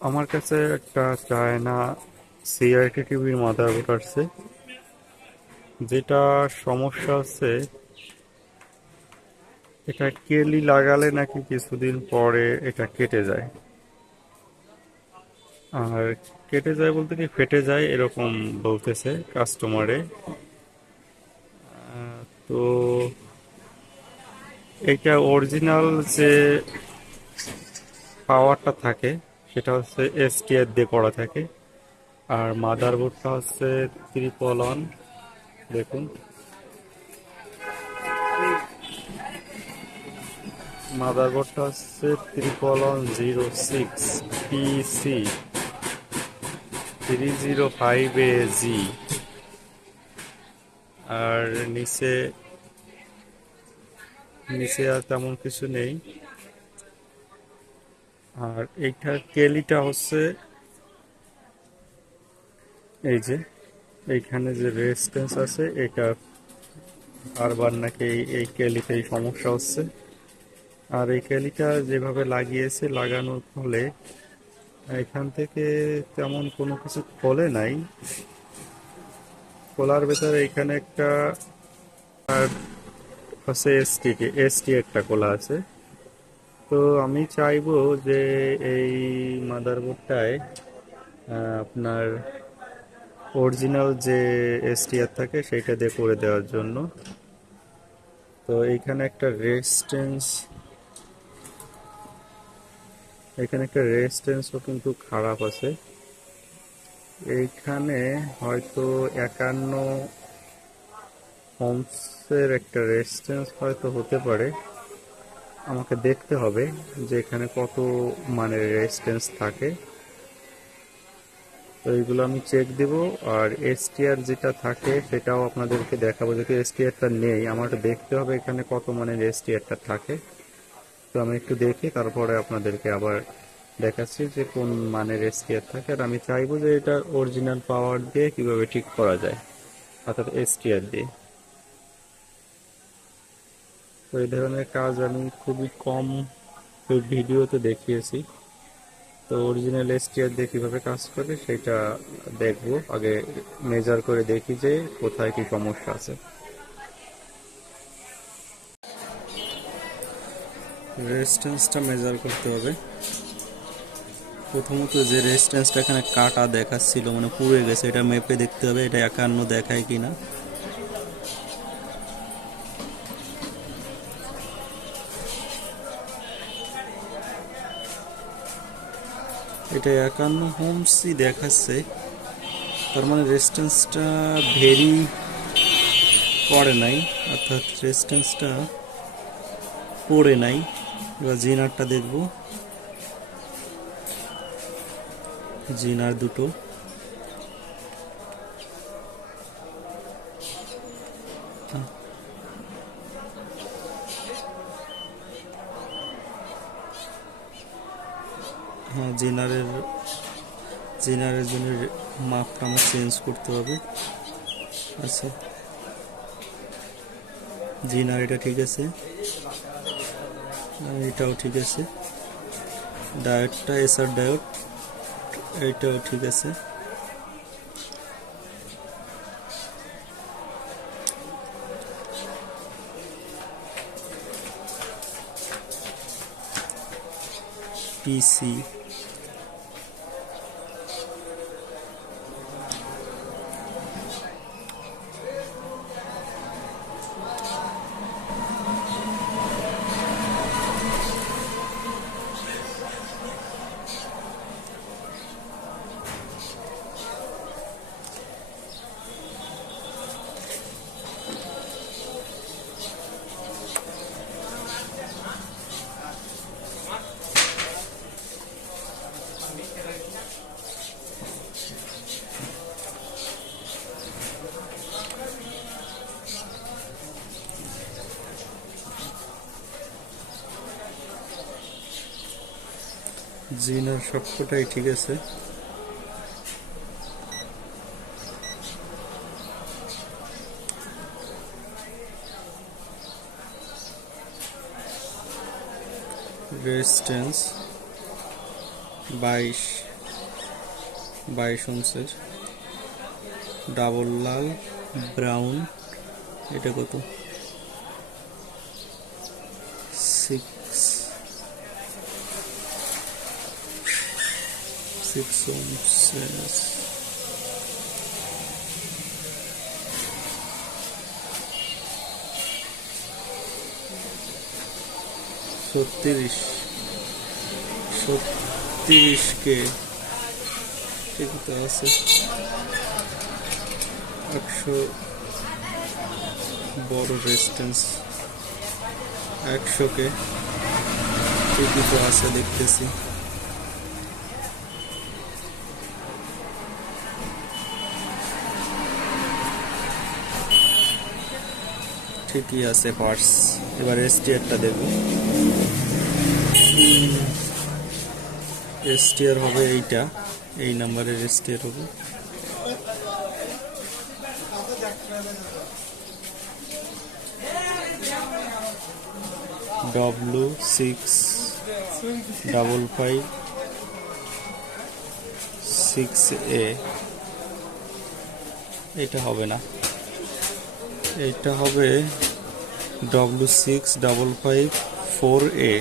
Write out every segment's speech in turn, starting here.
আমার কাছে একটা চায়না সিআরটি টিভির মাদারবোর্ড আসছে। যেটা সমস্যা আছে এটা কেলি লাগালে নাকি কিছুদিন পরে এটা কেটে যায়। আর কেটে যায় বলতে কি, ফেটে যায় এরকম বলতেছে কাস্টমারে তো এটা অরিজিনাল যে পাওয়ারটা থাকে সেটা হচ্ছে এস এসটিআর দিয়ে করা থাকে। আর মাদারবোর্ডটা হচ্ছে ত্রিপল অন দেখুন। মাদারবোর্ডটা হচ্ছে triple on zero six PC three zero five A G আর নিচে নিচে আর তেমন কিছু নেই। আর এইটার কেলিটা হচ্ছে এই যে, এইখানে যে রেজিস্ট্যান্স আছে, এটা বারবার নাকি এই এই কেলিতেই সমস্যা হচ্ছে। আর এই কেলিটা যেভাবে লাগিয়েছে লাগানোর ফলে এখান থেকে তেমন কোনো কিছু খোলে নাই। খোলার ভেতরে এখানে একটা আর হচ্ছে এসটি এসটি একটা খোলা আছে। তো আমি চাইব যে এই মাদারবোর্ডটায় আপনার অরিজিনাল যে এসটিআর থাকে সেইটা দিয়ে করে দেওয়ার জন্য। তো এইখানে একটা রেজিস্ট্যান্স এখানে একটা রেজিস্ট্যান্সও কিন্তু খারাপ আছে। এইখানে হয়তো একান্ন হোমসের একটা রেজিস্ট্যান্স হয়তো হতে পারে। আমাকে দেখতে হবে যে এখানে কত মানে রেজিস্ট্যান্স থাকে। তো এইগুলো আমি চেক দিব, আর এসটিআর যেটা থাকে সেটাও আপনাদেরকে দেখাবো, যেহেতু এসটিআরটা নেই আমার দেখতে হবে এখানে কত মানে এসটিআরটা থাকে। তো আমি একটু দেখে, তারপরে আপনাদেরকে আবার দেখাচ্ছি যে কোন মানের এসটিআর থাকে। আর আমি চাইব যে এটা অরিজিনাল পাওয়ার দিয়ে কীভাবে ঠিক করা যায়, অর্থাৎ এসটিআর দিয়ে। তো এই ধরনের কাজ আমি খুবই কম ভিডিওতে দেখিয়েছি। তো অরিজিনাল এসটিআর দিয়ে কীভাবে কাজ করে সেটা দেখব। আগে মেজার করে দেখি যে কোথায় কি সমস্যা আছে। রেজিস্ট্যান্সটা মেজার করতে হবে। প্রথমত যে রেজিস্ট্যান্সটা এখানে কাটা দেখাচ্ছিল মানে পুড়ে গেছে, এটা মেপে দেখতে হবে, এটা একান্ন দেখায় কিনা। এটা একান্ন হোমসই দেখাচ্ছে। তার মানে রেস্টেন্সটা ভেরি করে নাই, অর্থাৎ রেজিস্ট্যান্সটা পড়ে নাই। এবার জিনারটা দেখব। জিনার দুটো। হ্যাঁ জিনারের জিনারের জন্য মাপটা আমার চেঞ্জ করতে হবে। আচ্ছা। জিনার এটা ঠিক আছে। এটাও ঠিক আছে। ডায়োডটা এসআর ডায়োড এইটাও ঠিক আছে। পিসি। জিনার সবকটাই ঠিক আছে। রেজিস্ট্যান্স বাইশ বাইশ অংশের। ডাবল লাল ব্রাউন এটা কত সিক্স সিক্স অংশের ছত্রিশ ছত্রিশ কে ঠিক তো আছে। একশো বড় রেজিস্ট্যান্স একশো কে ঠিকই তো আছে দেখতেছি। ঠিকই আছে পার্স এবার এসটিআরটা দেখব। এসটিআর হবে এইটা। এই নাম্বারের এসটিআর হবে। W six double five six A এটা হবে না। এইটা হবে W six double five four A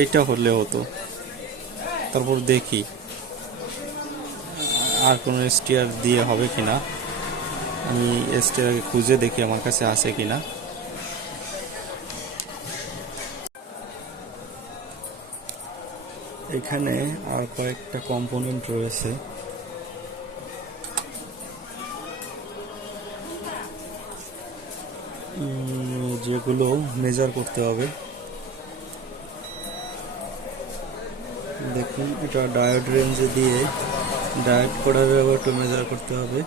এইটা হলে হতো। তারপর দেখি আর কোনো এসটিআর দিয়ে হবে কি না আমি আগে খুঁজে দেখি আমার কাছে আছে কি না এখানে আর কয়েকটা কম্পোনেন্ট রয়েছে। যেগুলো মেজার করতে হবে। দেখুন, এটা ডায়োড রেঞ্জে দিয়ে ডায়োড করার ব্যাপারটা মেজার করতে হবে।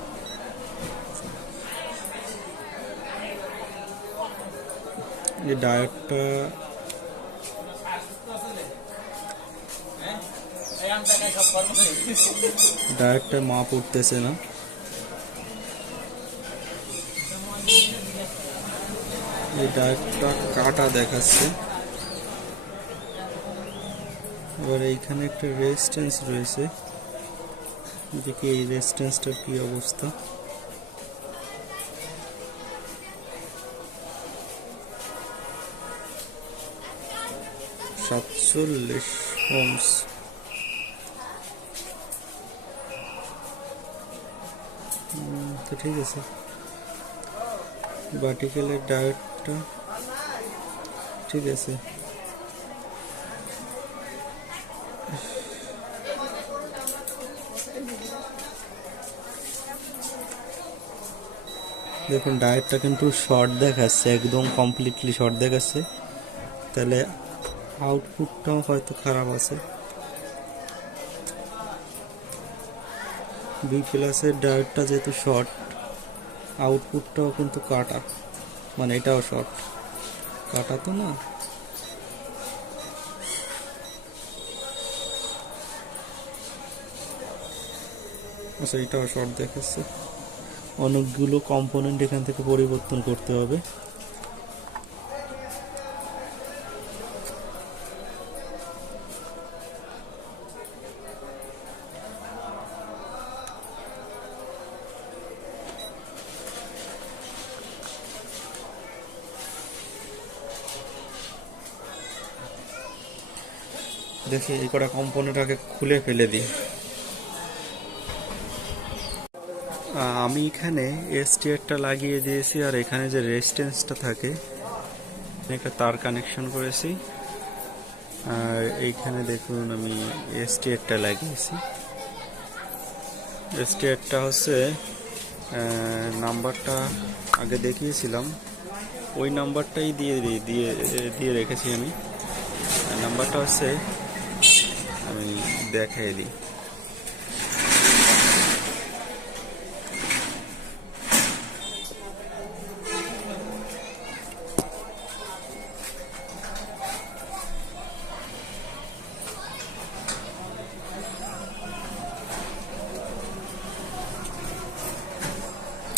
এই ডায়োডটা ডায়োডটা মাপ উঠতেছে না। এই ডায়োডটা কাটা দেখাচ্ছে। এবার এইখানে একটা রেজিস্ট্যান্স রয়েছে। দেখি এই রেজিস্ট্যান্সটার কি অবস্থা। সাতচল্লিশ ওমস হুম, তো ঠিক আছে। ভার্টিক্যালের ডায়োডটা ঠিক আছে। দেখুন ডায়েটটা কিন্তু শর্ট দেখাচ্ছে, একদম কমপ্লিটলি শর্ট দেখাচ্ছে। তাহলে আউটপুটটাও হয়তো খারাপ আছে। বি প্লাসের ডায়েটটা যেহেতু শর্ট আউটপুটটাও কিন্তু কাটা। মানে এটাও শর্ট কাটা তো না? আচ্ছা এটাও শর্ট দেখাচ্ছে। অনেকগুলো কম্পোনেন্ট এখান থেকে পরিবর্তন করতে হবে। দেখি এই কটা কম্পোনেন্ট খুলে ফেলে দিই। আমি এখানে এসটিআরটা লাগিয়ে দিয়েছি আর এখানে যে রেজিস্ট্যান্সটা থাকে একটা তার কানেকশন করেছি। আর এইখানে দেখুন আমি এসটিআরটা লাগিয়েছি। এসটিআরটা হচ্ছে নাম্বারটা আগে দেখিয়েছিলাম। ওই নাম্বারটাই দিয়ে দিয়ে দিয়ে রেখেছি আমি। নাম্বারটা হচ্ছে আমি দেখাই দিই।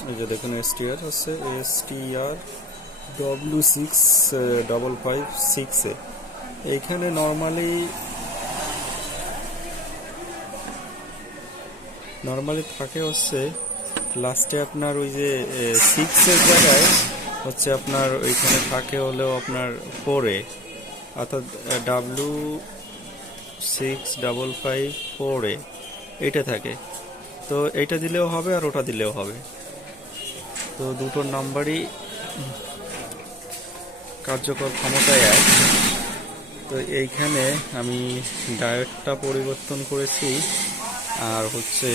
এই যে দেখুন এসটিআর হচ্ছে STR W six double five six এইখানে নর্মালি নর্মালি থাকে হচ্ছে লাস্টে আপনার ওই যে সিক্সের জায়গায় হচ্ছে আপনার ওইখানে থাকে হলেও আপনার ফোরে অর্থাৎ ডাব্লু সিক্স ডাবল ফাইভ ফোরে এইটা থাকে। তো এইটা দিলেও হবে আর ওটা দিলেও হবে। তো দুটোর নাম্বারই কার্যকর ক্ষমতায় এক তো এইখানে আমি ডায়েটটা পরিবর্তন করেছি। আর হচ্ছে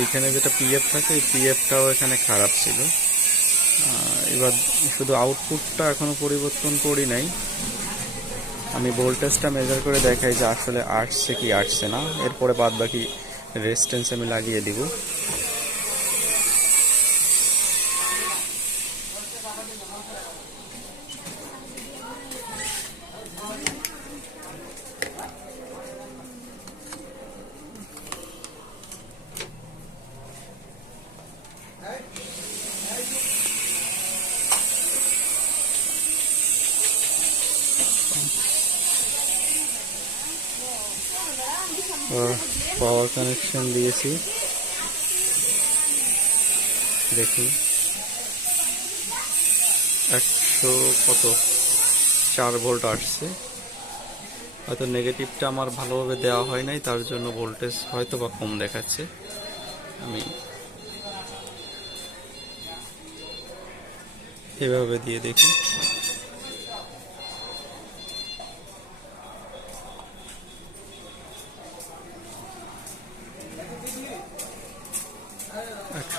এইখানে যেটা পিএফ থাকে, এই পিএফটাও এখানে খারাপ ছিল। এবার শুধু আউটপুটটা এখনও পরিবর্তন করি নাই। আমি ভোল্টেজটা মেজার করে দেখাই যে আসলে আসছে কি, আসছে না। এরপরে বাদ বাকি রেজিস্ট্যান্স আমি লাগিয়ে দিব। পাওয়ার কানেকশন দিয়েছি। দেখুন। একশো কত? চার ভোল্ট আসছে। হয়তো নেগেটিভটা আমার ভালোভাবে দেওয়া হয় নাই, তার জন্য ভোল্টেজ হয়তো বা কম দেখাচ্ছে। আমি এভাবে দিয়ে দেখি।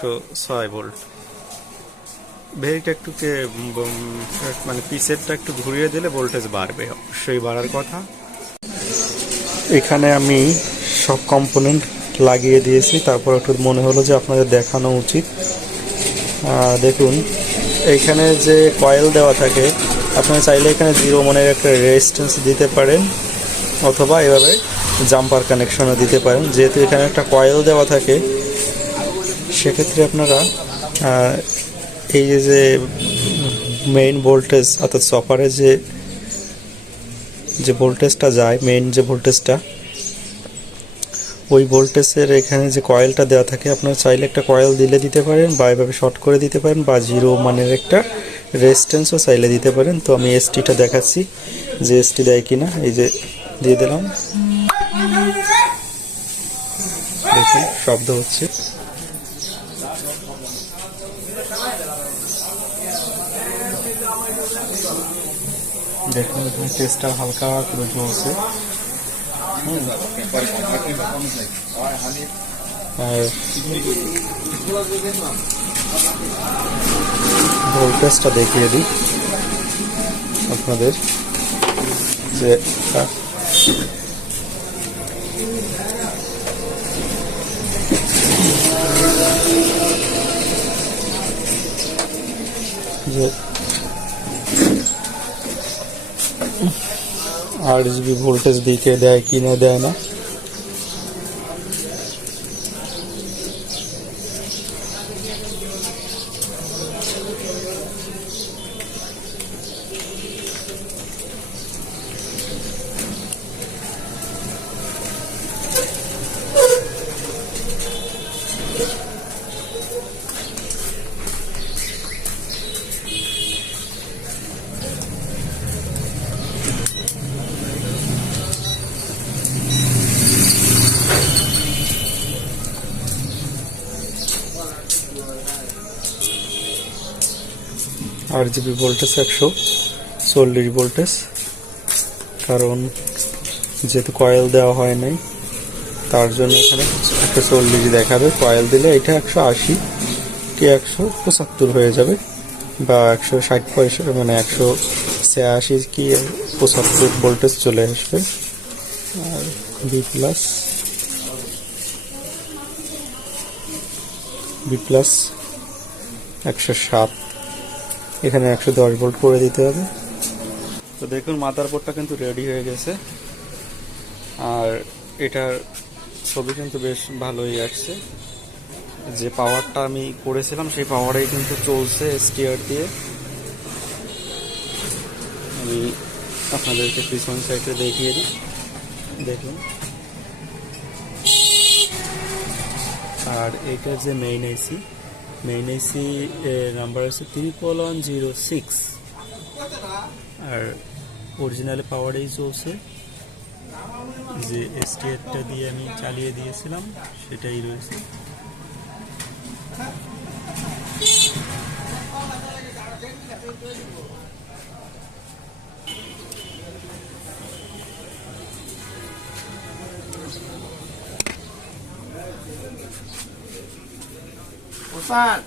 একশো ছয় ভোল্ট। ভেরিটা একটুকে মানে পিসেরটা একটু ঘুরিয়ে দিলে ভোল্টেজ বাড়বে, অবশ্যই বাড়ার কথা। এখানে আমি সব কম্পোনেন্ট লাগিয়ে দিয়েছি, তারপর একটু মনে হলো যে আপনাদের দেখানো উচিত। দেখুন এইখানে যে কয়েল দেওয়া থাকে, আপনারা চাইলে এখানে জিরো মনের একটা রেজিস্ট্যান্স দিতে পারেন, অথবা এভাবে জাম্পার কানেকশনও দিতে পারেন। যেহেতু এখানে একটা কয়েল দেওয়া থাকে সেক্ষেত্রে আপনারা এই যে মেইন ভোল্টেজ অর্থাৎ সপারে যে যে ভোল্টেজটা যায় মেইন যে ভোল্টেজটা ওই ভোল্টেজের এখানে যে কয়েলটা দেওয়া থাকে, আপনারা চাইলে একটা কয়েল দিলে দিতে পারেন বা এভাবে শর্ট করে দিতে পারেন বা জিরো মানের একটা রেজিস্ট্যান্সও চাইলে দিতে পারেন। তো আমি এসটিটা দেখাচ্ছি, যে এসটি দেয় কিনা, এই যে দিয়ে দিলাম। দেখুন, শব্দ হচ্ছে। দেখুন এখানে টেস্টটা হালকা করে জ্বলছে। ভোল্টেজটা দেখিয়ে দিই আপনাদের যে যে জিবি ভোল্টেজ দিকে দেয় কি না দেয় না আট জিবি ভোল্টেজ একশো চল্লিশ ভোল্টেজ কারণ যেহেতু কয়েল দেওয়া হয় নাই, তার জন্য এখানে একশো চল্লিশ দেখাবে। কয়েল দিলে এটা একশো আশি, কি একশো পঁচাত্তর হয়ে যাবে, বা একশো ষাট পয়সা মানে একশো ছিয়াশি কি পঁচাত্তর ভোল্টেজ চলে আসবে। আর বি প্লাস বি প্লাস একশো সাত এখানে একশো দশ ভোল্ট করে দিতে হবে। তো দেখুন মাদারবোর্ডটা কিন্তু রেডি হয়ে গেছে। আর এটার ছবি কিন্তু বেশ ভালোই আসছে। যে পাওয়ারটা আমি করেছিলাম, সেই পাওয়ারেই কিন্তু চলছে স্টিয়ার দিয়ে। আমি আপনাদেরকে পিছন সাইডে দেখিয়ে দিই। দেখুন। আর এইটার যে main AC main AC number আছে ত্রিপল ওয়ান জিরো সিক্স আর অরিজিনালি পাওয়ারেই চলছে যে এসটিএরটা দিয়ে আমি চালিয়ে দিয়েছিলাম, সেটাই রয়েছে। 饭。